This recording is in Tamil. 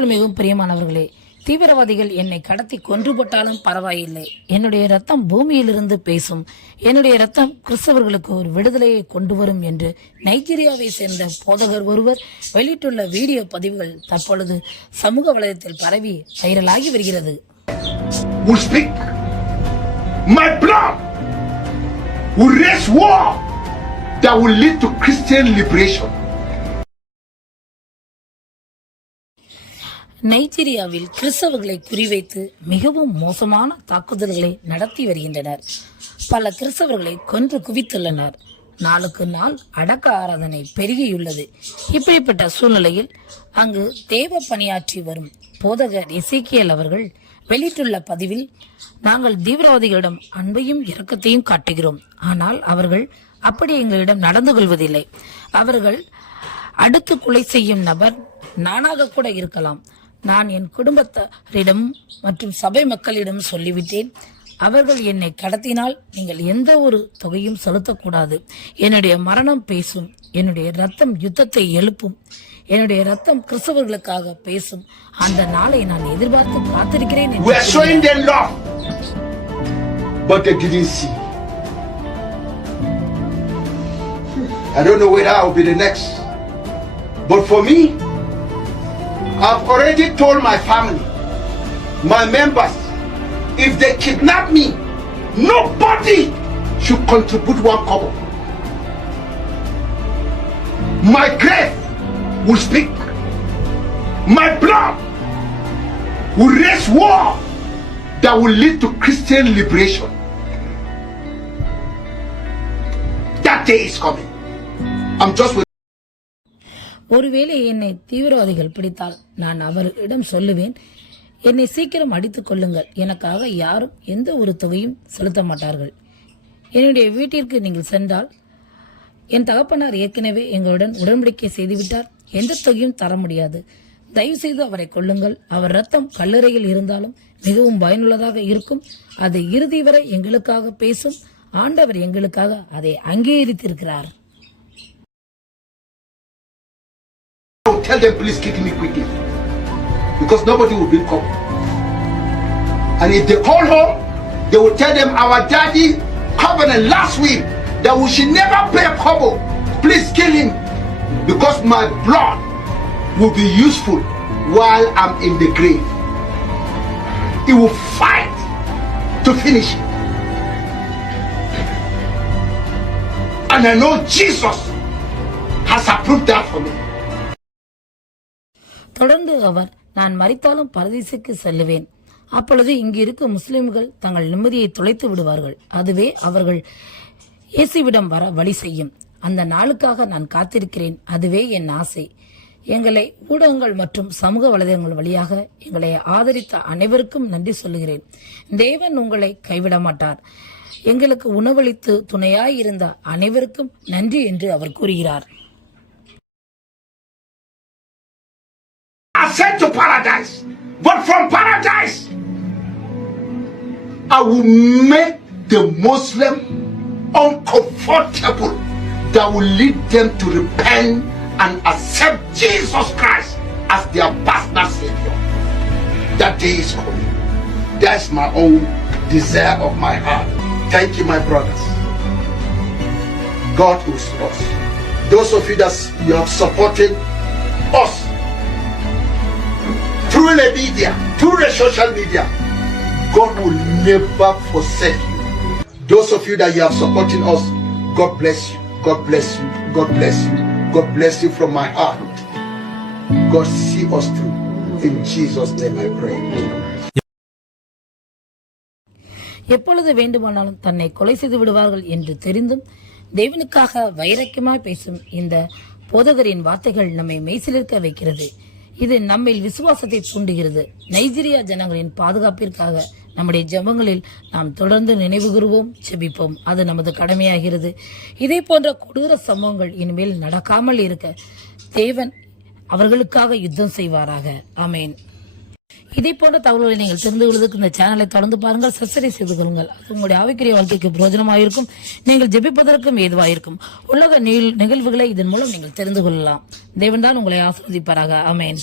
கிறிஸ்துவுக்குள் மிகவும் பிரியமானவர்களே, தீவிரவாதிகள் என்னை கடத்தி கொன்று போட்டாலும் பரவாயில்லை. என்னுடைய ரத்தம் பூமியிலிருந்து பேசும். என்னுடைய ரத்தம் கிறிஸ்தவர்களுக்கு ஒரு விடுதலையை கொண்டு வரும் என்று நைஜீரியாவை சேர்ந்த போதகர் ஒருவர் வெளியிட்டுள்ள வீடியோ பதிவுகள் தற்பொழுது சமூக வலைதளத்தில் பரவி வைரலாகி வருகிறது. My blood will raise war that will lead to Christian liberation. நைஜீரியாவில் கிறிஸ்தவர்களை குறிவைத்து மிகவும் மோசமான தாக்குதல்களை நடத்தி வருகின்றனர். பல கிறிஸ்தவர்களை கொன்று குவித்துள்ளனர். நாளுக்கு நாள் அடக்க ஆராதனை பெருகியுள்ளது. இப்படிப்பட்ட சூழ்நிலையில் அங்கு தேவ பணியாற்றி வரும் போதகர் எசேக்கியேல் அவர்கள் வெளியிட்டுள்ள பதிவில், நாங்கள் தீவிரவாதிகளிடம் அன்பையும் இரக்கத்தையும் காட்டுகிறோம், ஆனால் அவர்கள் அப்படி எங்களிடம் நடந்து கொள்வதில்லை. அவர்கள் அடுத்து கொலை செய்யும் நபர் நானாக கூட இருக்கலாம். நான் என் குடும்பத்தாரிடம் மற்றும் சபை மக்களிடம் சொல்லிவிட்டேன். அவர்கள் என்னை கடத்தினால் நீங்கள் எந்த ஒரு தொகையும் செலுத்தக்கூடாது. என்னுடைய மரணம் பேசும். என்னுடைய ரத்தம் யுத்தத்தை எழுப்பும். என்னுடைய ரத்தம் கிறிஸ்தவர்களுக்காக பேசும். அந்த நாளை நான் எதிர்பார்த்து காத்திருக்கிறேன். But they didn't see. I don't know whether I'll be the next. But for me, I've already told my family, my members, if they kidnap me, nobody should contribute one kobo. My grave will speak. My blood will raise war that will lead to Christian liberation. That day is coming. I'm just waiting. ஒருவேளை என்னை தீவிரவாதிகள் பிடித்தால் நான் அவரிடம் சொல்லுவேன், என்னை சீக்கிரம் அடித்துக் கொள்ளுங்கள். எனக்காக யாரும் எந்த ஒரு தொகையும் செலுத்த மாட்டார்கள். என்னுடைய வீட்டிற்கு நீங்கள் சென்றால், என் தகப்பனார் ஏற்கனவே எங்களுடன் உடன்படிக்கை செய்துவிட்டார். எந்த தொகையும் தர முடியாது. தயவு செய்து அவரை கொள்ளுங்கள். அவர் ரத்தம் கல்லறையில் இருந்தாலும் மிகவும் பயனுள்ளதாக இருக்கும். அது இறுதி வரை எங்களுக்காக பேசும். ஆண்டவர் எங்களுக்காக அதை அங்கீகரித்திருக்கிறார். Tell them, please kill me quickly, because nobody will be come. And if they call home, they will tell them our daddy covenant last week that we should never pay a kobo. Please kill him, because my blood will be useful while I'm in the grave. It will fight to finish it. And I know Jesus has approved that for me. தொடர்ந்து அவர், நான் மரித்தாலும் பரதீசுக்கு செல்லுவேன். அப்பொழுது இங்கு இருக்கும் முஸ்லிம்கள் தங்கள் நிம்மதியை தொலைத்து விடுவார்கள். அதுவே அவர்கள் இயேசுவிடம் வர வழி செய்யும். அந்த நாளுக்காக நான் காத்திருக்கிறேன். அதுவே என் ஆசை. எங்களை ஊடகங்கள் மற்றும் சமூக வலைதளங்கள் வழியாக எங்களை ஆதரித்த அனைவருக்கும் நன்றி சொல்லுகிறேன். தேவன் உங்களை கைவிட மாட்டார். எங்களுக்கு உணவளித்து துணையாய் இருந்த அனைவருக்கும் நன்றி என்று அவர் கூறுகிறார். Sent to paradise, but from paradise I will make the Muslim uncomfortable, that will lead them to repent and accept Jesus Christ as their personal Savior. That day is coming. That's my own desire of my heart. Thank you, my brothers. God is us. Those of you that you have supported us through the media, through the social media, God will never forsake you. Those of you that you have supporting us, God bless you. God bless you. God bless you. God bless you from my heart. God see us through. In Jesus' name I pray. எப்பொழுது வேண்டுமானாலும் தன்னை கொலை செய்து விடுவார்கள் என்று தெரிந்தும் தேவனுக்காக வைராக்கியமாய் பேசும் இந்த போதகரின் வார்த்தைகள் நம்மை மெய்சிலிருக்க வைக்கிறது. இது நம்மில் விசுவாசத்தை தூண்டுகிறது. நைஜீரியா ஜனங்களின் பாதுகாப்பிற்காக நம்முடைய ஜெபங்களில் நாம் தொடர்ந்து நினைவு கூறுவோம், ஜெபிப்போம். அது நமது கடமையாகிறது. இதே போன்ற கொடூர சம்பவங்கள் இனிமேல் நடக்காமல் இருக்க தேவன் அவர்களுக்காக யுத்தம் செய்வாராக. ஆமேன். இதே போன்ற தகவல்களை நீங்கள் தெரிந்து கொள்வதற்கு இந்த சேனலை தொடர்ந்து பாருங்கள், சப்ஸ்கிரைப் செய்து கொள்ளுங்கள். அது உங்களுடைய ஆவிக்குரிய வாழ்க்கைக்கு பிரயோஜனமாயிருக்கும். நீங்கள் ஜெபிப்பதற்கும் ஏதுவாயிருக்கும். உலக நிகழ்வுகளை இதன் மூலம் நீங்கள் தெரிந்து கொள்ளலாம். தேவன் தான் உங்களை ஆசீர்வதிப்பாராக. ஆமென்.